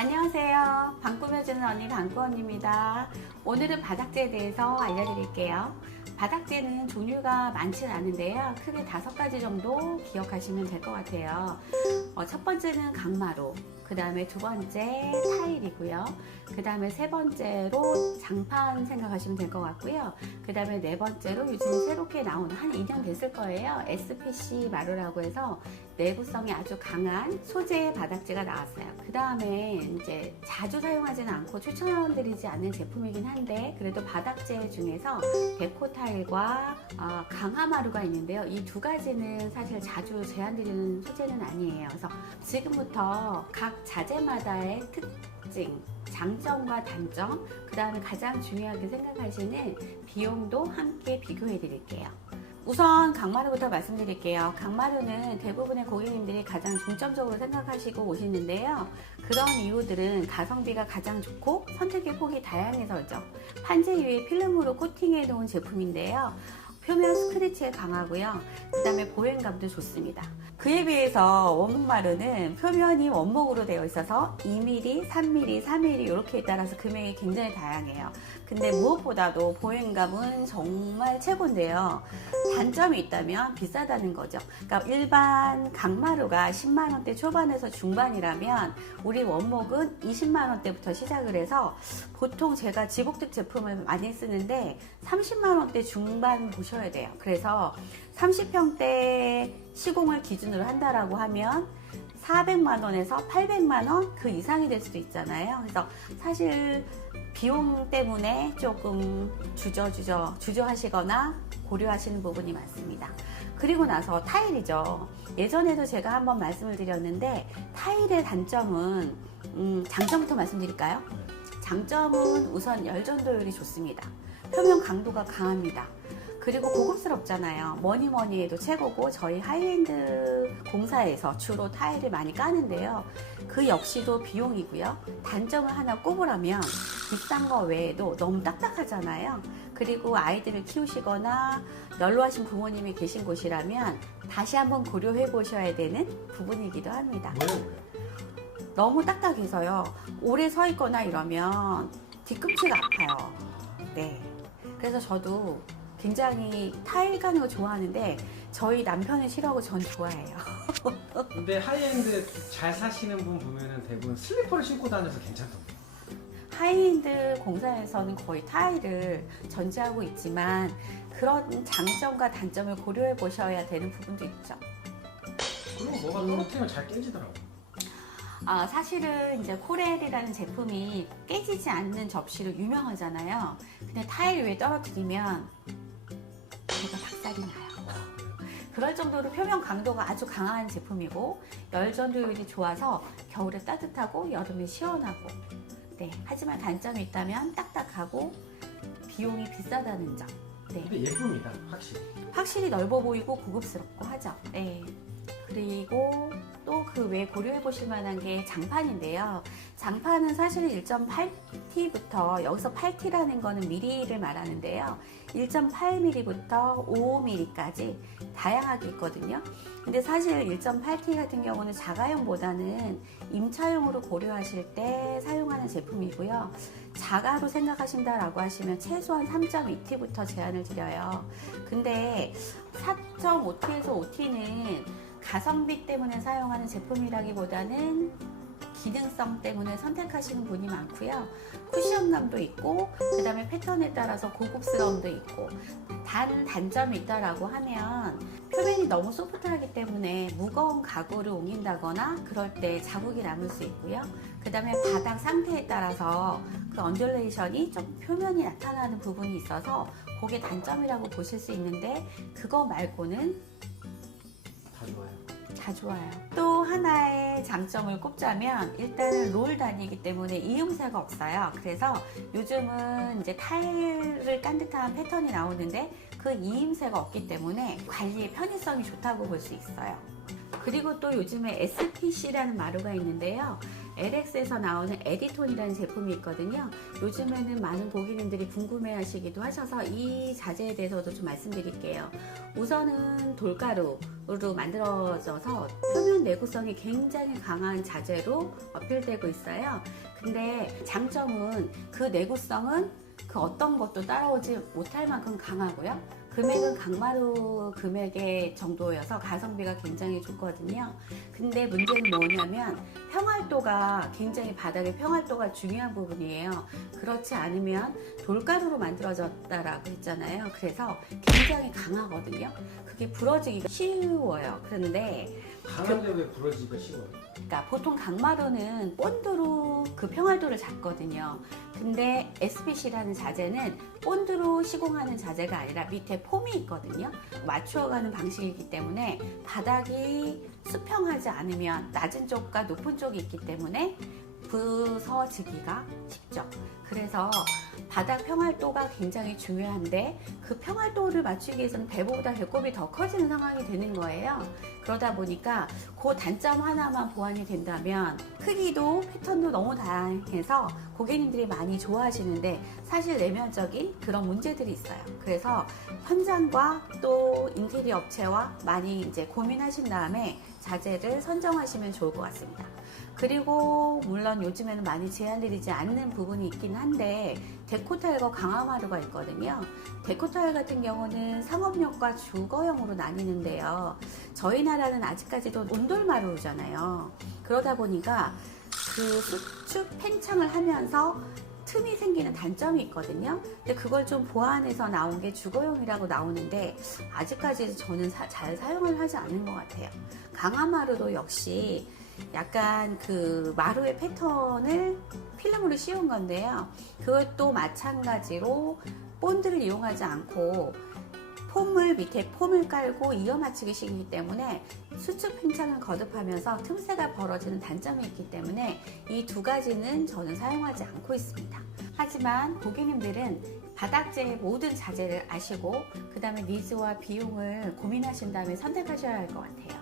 안녕하세요. 방 꾸며주는 언니 방꾸언니입니다. 오늘은 바닥재에 대해서 알려드릴게요. 바닥재는 종류가 많지는 않은데요. 크게 5가지 정도 기억하시면 될 것 같아요. 첫 번째는 강마루, 그 다음에 두 번째 타일이고요. 그 다음에 세 번째로 장판 생각하시면 될 것 같고요. 그 다음에 네 번째로 요즘 새롭게 나온 한 2년 됐을 거예요. SPC 마루라고 해서 내구성이 아주 강한 소재의 바닥재가 나왔어요. 그 다음에 이제 자주 사용하지는 않고 추천드리지 않는 제품이긴 한데 그래도 바닥재 중에서 데코 타일과 강화마루가 있는데요. 이 두 가지는 사실 자주 제안드리는 소재는 아니에요. 그래서 지금부터 각 자재마다의 특징, 장점과 단점, 그 다음에 가장 중요하게 생각하시는 비용도 함께 비교해 드릴게요. 우선 강마루부터 말씀드릴게요. 강마루는 대부분의 고객님들이 가장 중점적으로 생각하시고 오시는데요. 그런 이유들은 가성비가 가장 좋고 선택의 폭이 다양해서죠. 판재 위에 필름으로 코팅해 놓은 제품인데요. 표면 스크래치에 강하고요. 그 다음에 보행감도 좋습니다. 그에 비해서 원목마루는 표면이 원목으로 되어 있어서 2mm, 3mm, 4mm 이렇게 따라서 금액이 굉장히 다양해요. 근데 무엇보다도 보행감은 정말 최고인데요. 단점이 있다면 비싸다는 거죠. 그러니까 일반 강마루가 10만원대 초반에서 중반이라면 우리 원목은 20만원대부터 시작을 해서 보통 제가 지복특 제품을 많이 쓰는데 30만원대 중반 보셔야 돼요. 그래서 30평대 시공을 기준으로 한다라고 하면 400만원에서 800만원 그 이상이 될 수도 있잖아요. 그래서 사실 비용 때문에 조금 주저하시거나 고려하시는 부분이 많습니다. 그리고 나서 타일이죠. 예전에도 제가 한번 말씀을 드렸는데 타일의 단점은 장점부터 말씀드릴까요? 장점은 우선 열전도율이 좋습니다. 표면 강도가 강합니다. 그리고 고급스럽잖아요. 뭐니 해도 최고고 저희 하이엔드 공사에서 주로 타일을 많이 까는데요. 그 역시도 비용이고요. 단점을 하나 꼽으라면 비싼 거 외에도 너무 딱딱하잖아요. 그리고 아이들을 키우시거나 연로하신 부모님이 계신 곳이라면 다시 한번 고려해 보셔야 되는 부분이기도 합니다. 너무 딱딱해서요. 오래 서 있거나 이러면 뒤꿈치가 아파요. 네. 그래서 저도 굉장히 타일 가는 거 좋아하는데 저희 남편은 싫어하고 전 좋아해요. 근데 하이엔드 잘 사시는 분 보면은 대부분 슬리퍼를 신고 다녀서 괜찮던데. 하이엔드 공사에서는 거의 타일을 전제하고 있지만 그런 장점과 단점을 고려해 보셔야 되는 부분도 있죠. 그리고 뭐가 떨어뜨리면 잘 깨지더라고. 사실은 이제 코렐이라는 제품이 깨지지 않는 접시로 유명하잖아요. 근데 타일 위에 떨어뜨리면 제가 박살이 나요. 그럴 정도로 표면 강도가 아주 강한 제품이고 열전도율이 좋아서 겨울에 따뜻하고 여름에 시원하고, 네, 하지만 단점이 있다면 딱딱하고 비용이 비싸다는 점. 네. 근데 예쁩니다, 확실히. 확실히 넓어 보이고 고급스럽고 하죠. 네. 그리고 또 그 외에 고려해 보실 만한 게 장판인데요. 장판은 사실 1.8T부터, 여기서 8T라는 거는 미리를 말하는데요. 1.8mm부터 5mm까지 다양하게 있거든요. 근데 사실 1.8T 같은 경우는 자가용보다는 임차용으로 고려하실 때 사용하는 제품이고요. 자가로 생각하신다라고 하시면 최소한 3.2T부터 제안을 드려요. 근데 4.5T에서 5T는 가성비 때문에 사용하는 제품이라기보다는 기능성 때문에 선택하시는 분이 많고요. 쿠션감도 있고 그 다음에 패턴에 따라서 고급스러움도 있고, 단점이 있다라고 하면 표면이 너무 소프트하기 때문에 무거운 가구를 옮긴다거나 그럴 때 자국이 남을 수 있고요. 그 다음에 바닥 상태에 따라서 그 언듈레이션이 좀 표면이 나타나는 부분이 있어서 그게 단점이라고 보실 수 있는데 그거 말고는 다 좋아요. 다 좋아요. 또 하나의 장점을 꼽자면 일단은 롤 단이기 때문에 이음새가 없어요. 그래서 요즘은 이제 타일을 깐 듯한 패턴이 나오는데 그 이음새가 없기 때문에 관리에 편의성이 좋다고 볼 수 있어요. 그리고 또 요즘에 SPC라는 마루가 있는데요. LX에서 나오는 에디톤이라는 제품이 있거든요. 요즘에는 많은 고객님들이 궁금해 하시기도 하셔서 이 자재에 대해서도 좀 말씀드릴게요. 우선은 돌가루로 만들어져서 표면 내구성이 굉장히 강한 자재로 어필되고 있어요. 근데 장점은 그 내구성은 그 어떤 것도 따라오지 못할 만큼 강하고요. 금액은 강마루 금액의 정도여서 가성비가 굉장히 좋거든요. 근데 문제는 뭐냐면 평활도가 굉장히 바닥의 평활도가 중요한 부분이에요. 그렇지 않으면 돌가루로 만들어졌다라고 했잖아요. 그래서 굉장히 강하거든요. 그게 부러지기가 쉬워요. 그런데 강한데 왜 부러지기가 쉬워요? 그러니까 보통 강마루는 본드로 그 평활도를 잡거든요. 근데 SPC라는 자재는 본드로 시공하는 자재가 아니라 밑에 폼이 있거든요. 맞추어가는 방식이기 때문에 바닥이 수평하지 않으면 낮은 쪽과 높은 쪽이 있기 때문에 부서지기가 쉽죠. 그래서 바닥 평활도가 굉장히 중요한데 그 평활도를 맞추기 위해서는 배보다 배꼽이 더 커지는 상황이 되는 거예요. 그러다 보니까 그 단점 하나만 보완이 된다면 크기도 패턴도 너무 다양해서 고객님들이 많이 좋아하시는데 사실 내면적인 그런 문제들이 있어요. 그래서 현장과 또 인테리어 업체와 많이 이제 고민하신 다음에 자재를 선정하시면 좋을 것 같습니다. 그리고 물론 요즘에는 많이 제한드리지 않는 부분이 있긴 한데 데코타일과 강화마루가 있거든요. 데코타일 같은 경우는 상업용과 주거용으로 나뉘는데요. 저희 나라는 아직까지도 온돌마루잖아요. 그러다 보니까 그 수축 팽창을 하면서 틈이 생기는 단점이 있거든요. 근데 그걸 좀 보완해서 나온 게 주거용이라고 나오는데 아직까지 저는 잘 사용을 하지 않는 것 같아요. 강화마루도 역시 약간 그 마루의 패턴을 필름으로 씌운 건데요. 그것도 마찬가지로 본드를 이용하지 않고 밑에 폼을 깔고 이어 맞추기 식이기 때문에 수축 팽창을 거듭하면서 틈새가 벌어지는 단점이 있기 때문에 이 두 가지는 저는 사용하지 않고 있습니다. 하지만 고객님들은 바닥재의 모든 자재를 아시고 그 다음에 니즈와 비용을 고민하신 다음에 선택하셔야 할 것 같아요.